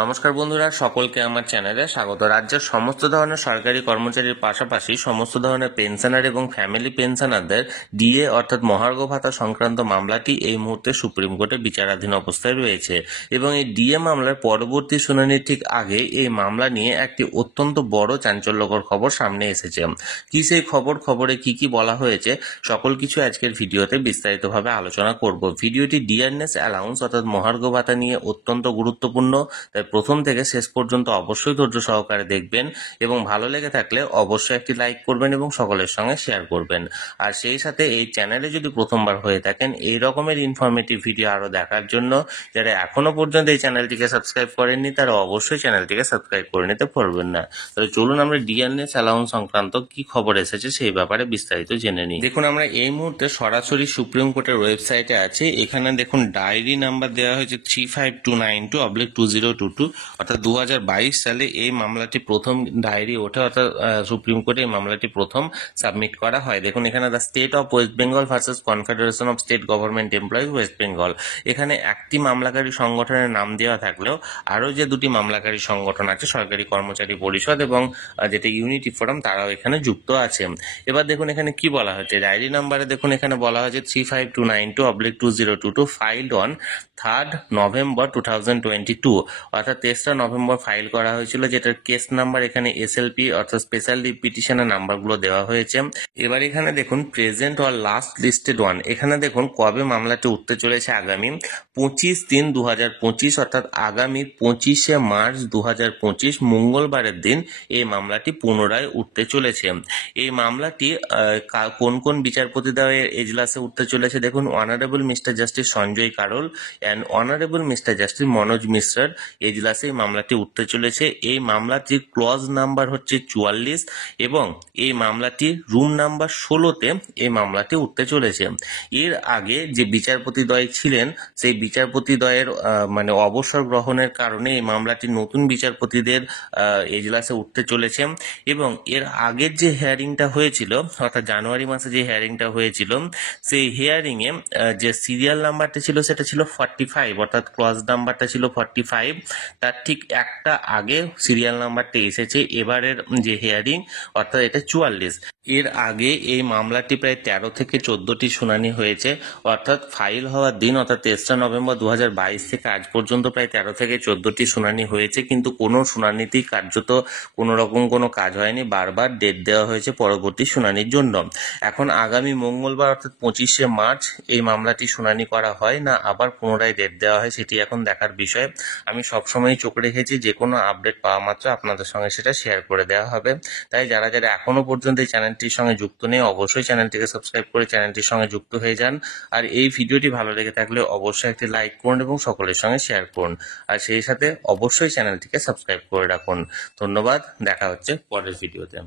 নমস্কার বন্ধুরা, সকলকে আমার চ্যানেলে স্বাগত। রাজ্যের সমস্ত ধরনের সরকারি কর্মচারীর পাশাপাশি সমস্ত ধরনের পেনশনার এবং ফ্যামিলি পেনশনারদের ডিএ অর্থাৎ মহার্ঘ ভাতা সংক্রান্ত মামলাটি এই মুহূর্তে সুপ্রিম কোর্টে বিচারাধীন অবস্থায় রয়েছে এবং এই ডিএ মামলার পরবর্তী শুনানির ঠিক আগে এই মামলা নিয়ে একটি অত্যন্ত বড় চাঞ্চল্যকর খবর সামনে এসেছে। কি সেই খবরে কি বলা হয়েছে সকল কিছু আজকের ভিডিওতে বিস্তারিতভাবে আলোচনা করব। ভিডিওটি ডিয়ারনেস অ্যালাউন্স অর্থাৎ মহার্ঘ ভাতা নিয়ে অত্যন্ত গুরুত্বপূর্ণ, তাই প্রথম থেকে শেষ পর্যন্ত অবশ্যই ধৈর্য সহকারে দেখবেন এবং ভালো লেগে থাকলে অবশ্যই একটি লাইক করবেন এবং সকলের সঙ্গে শেয়ার করবেন। আর সেই সাথে এই চ্যানেলে যদি প্রথমবার হয়ে থাকেন এই রকমের ইনফরমেটিভ ভিডিও আরো দেখার জন্য যারা এখনো পর্যন্ত এই চ্যানেলটিকে সাবস্ক্রাইব করেননি তারা অবশ্যই চ্যানেলটিকে সাবস্ক্রাইব করে নিতে ভুলবেন না। তাহলে চলুন আমরা ডিএনএস অ্যালাউন্স সংক্রান্ত কি খবর এসেছে সেই ব্যাপারে বিস্তারিত জেনে নিই। দেখুন, আমরা এই মুহূর্তে সরাসরি সুপ্রিম কোর্টের ওয়েবসাইটে আছি। এখানে দেখুন ডায়েরি নাম্বার দেওয়া হয়েছে 35292/2022, অর্থাৎ 2022 সালে এই মামলাটি প্রথম ডায়েরি ওঠে, অর্থাৎ সুপ্রিম কোর্টে এই মামলাটি প্রথম সাবমিট করা হয়। দেখুন এখানে the state of West Bengal versus confederation of state government employees West Bengal. এখানে একটি মামলাকারী সংগঠনের নাম দেওয়া থাকলেও আরও যে দুটি মামলাকারী সংগঠন আছে সরকারি কর্মচারী পরিষদ এবং যেটা ইউনিটি ফোরাম, তারাও এখানে যুক্ত আছে। এবার দেখুন এখানে কি বলা হয়েছে ডায়েরি নাম্বারে। দেখুন এখানে বলা হয়েছে 35292/2022 ফাইলড অন 3rd November 2022, অর্থাৎ 3রা নভেম্বর ফাইল করা হয়েছিল, যেটার কেস নাম্বার এখানে SLP অর্থাৎ স্পেশাল লিভ পিটিশনের নাম্বারগুলো দেওয়া হয়েছে। এবার এখানে দেখুন present or last listed one, এখানে দেখুন কবে মামলাটি উঠতে চলেছে। আগামী 25/3/2025 অর্থাৎ আগামী 25শে মার্চ 2025 মঙ্গলবারের দিন এই মামলাটি পুনরায় উঠতে চলেছে। এই মামলাটি কোন কোন বিচারপতি দ্বারা এজলাসে উঠতে চলেছে দেখুন, honourable mister justice Sanjay Karol and honourable mister justice Manoj মিশ্রার এজলাসে এই মামলাটি উঠতে চলেছে। এই মামলাটির ক্লজ নাম্বার হচ্ছে 44 এবং এই মামলাটির রুম নাম্বার 16তে এই মামলাটি উঠতে চলেছে। এর আগে যে বিচারপতি দ্বয় ছিলেন সেই বিচারপতি দ্বয়ের অবসর গ্রহণের কারণে এই মামলাটি নতুন বিচারপতিদের এজলাসে উঠতে চলেছে এবং এর আগের যে হিয়ারিংটা হয়েছিল অর্থাৎ জানুয়ারি মাসে যে হিয়ারিংটা হয়েছিল সেই হিয়ারিং এ যে সিরিয়াল নাম্বারটা ছিল সেটা ছিল 45, অর্থাৎ ক্লজ নাম্বারটা ছিল 45, তার ঠিক একটা আগে সিরিয়াল নাম্বারটা এসেছে এবারের যে হিয়ারিং, অর্থাৎ এটা 44। এর আগে এই মামলাটি প্রায় 13 থেকে 14টি শুনানি হয়েছে, অর্থাৎ ফাইল হওয়ার দিন অর্থাৎ 3রা নভেম্বর 2022 থেকে আজ পর্যন্ত প্রায় 13 থেকে 14টি শুনানি হয়েছে, কিন্তু কোনো শুনানিতেই কার্যত কোনো রকম কোনো কাজ হয়নি। বারবার ডেট দেওয়া হয়েছে পরবর্তী শুনানির জন্য। এখন আগামী মঙ্গলবার অর্থাৎ 25শে মার্চ এই মামলাটি শুনানি করা হয় না আবার পুনরায় ডেট দেওয়া হয় সেটি এখন দেখার বিষয়। আমি সবসময় চোখ রেখেছি যে কোনো আপডেট পাওয়া মাত্র আপনাদের সঙ্গে সেটা শেয়ার করে দেওয়া হবে। তাই যারা এখনো পর্যন্ত এই চ্যানেলটির সঙ্গে যুক্ত নেই অবশ্যই চ্যানেলটিকে সাবস্ক্রাইব করে চ্যানেলটির সঙ্গে যুক্ত হয়ে যান। আর এই ভিডিওটি ভালো লেগে থাকলে অবশ্যই একটি লাইক করুন এবং সকলের সঙ্গে শেয়ার করুন। আর সেই সাথে অবশ্যই চ্যানেলটিকে সাবস্ক্রাইব করে রাখুন। ধন্যবাদ, দেখা হচ্ছে পরের ভিডিওতে।